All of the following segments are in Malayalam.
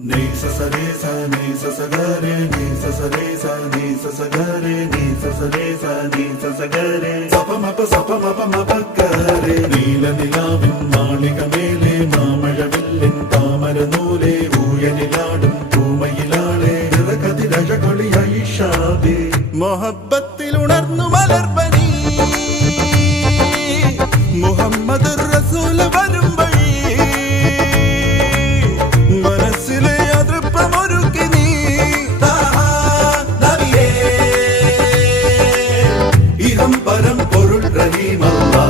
Ni sa sa re sa ni sa sa ga re ni sa sa re sa ni sa sa ga re ni sa sa re sa ni sa sa ga re sa pa ma pa ga re നീല നിലാവിൻ മാളികമേലെ മാമഴവില്ലിൻ താമരനൂലെ ഊയനിലാടും പൂമയിലാളെ നിറകതിരഴകൊളിയായി ഷാബി മൊഹബത്തിൽ ഉണർന്നു മലർപ്പനി മുഹമ്മദ് റസൂൽ വരും വഴി മനസ്സിലെ അതൃപ്പമൊരുക്കി നീ ഇഹം പരം പൊരുൾ റഹീമല്ലാ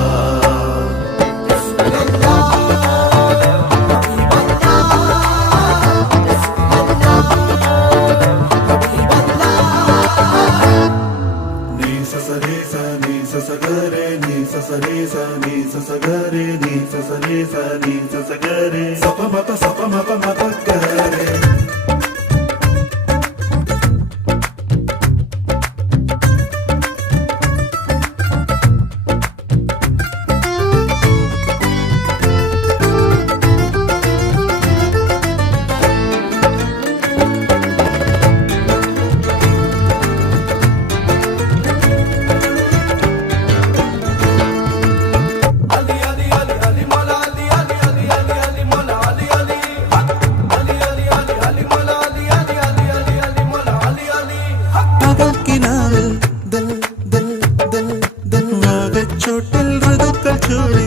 ചോട്ടിൽ ഋതുക്കൾ ചൂടി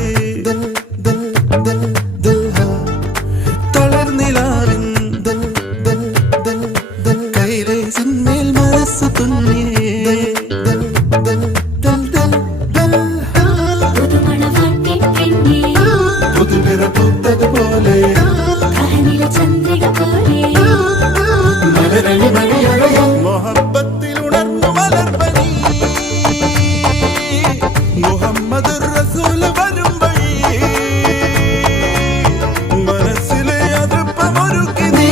തളർന്നിലാവിൻ കൈലെ സിന്മേൽ മനസ്സ് തുന്നി പുതുപിറ പൂത്തതുപോലെ മലരണി മണിയറയും മൊഹബത്തിൽ ഉണർന്നു മലർപ്പനി മുഹമ്മദ് റസൂൽ വരും വഴി മനസ്സിലെ അതൃപ്പമൊരുക്കി നീ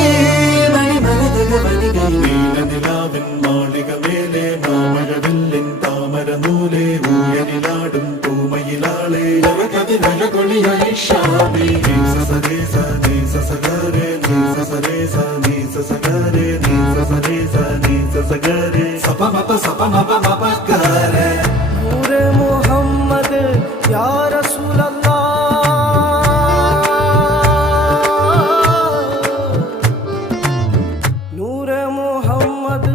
നീലനിലാവിൻ മാളികമേലെ മാമഴവില്ലിൻ താമരനൂലെ ഊയനിലാടും പൂമയിലാളെ നിറകതിരഴകൊളിയായി ഷാബി നീ സസരേ സ നീ സസഗരേ നീ സസരേ സ നീ സസഗരേ നീ സസരേ സ നീ സസഗരേ സപമപ ഗരേ നൂറെ മുഹമ്മദ് യാ റസൂലല്ലാഹ് നൂറെ മുഹമ്മദ്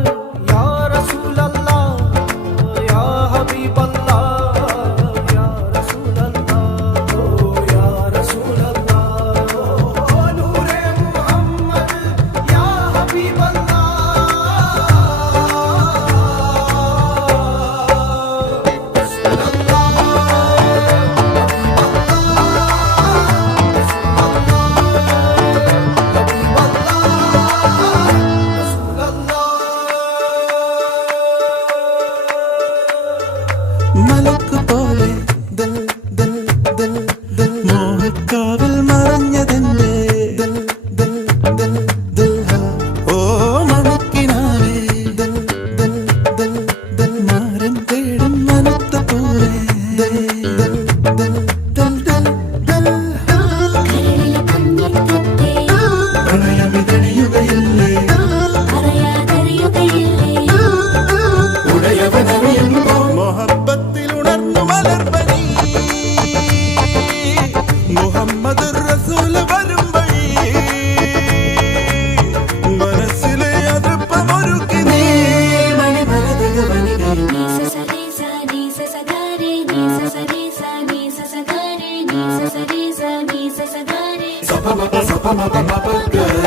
യാ റസൂലല്ലാഹ് യാ ഹബീബല്ലാഹ് യാ റസൂലല്ലാഹ് യാ റസൂലല്ലാഹ് നൂറെ മുഹമ്മദ് യാ ഹബീബല്ലാഹ് മലക്ക് പോലെ മോഹക്കാവിൽ മറഞ്ഞതെന്റെ ഓ മണക്കിനാവേ മാരൻ തേടും മനത്ത പോലെ പ്രണയമിതണിയുകയില്ലേ ഉടയവനറിയുമ്പോ മൊഹബത്തിൽ ഉണർന്നു മലർപ്പനി മുഹമ്മദ് റസൂൽ വരും വഴി മനസ്സിലെ അതൃപ്പമൊരുക്കി നീ സപമപ ഗരേ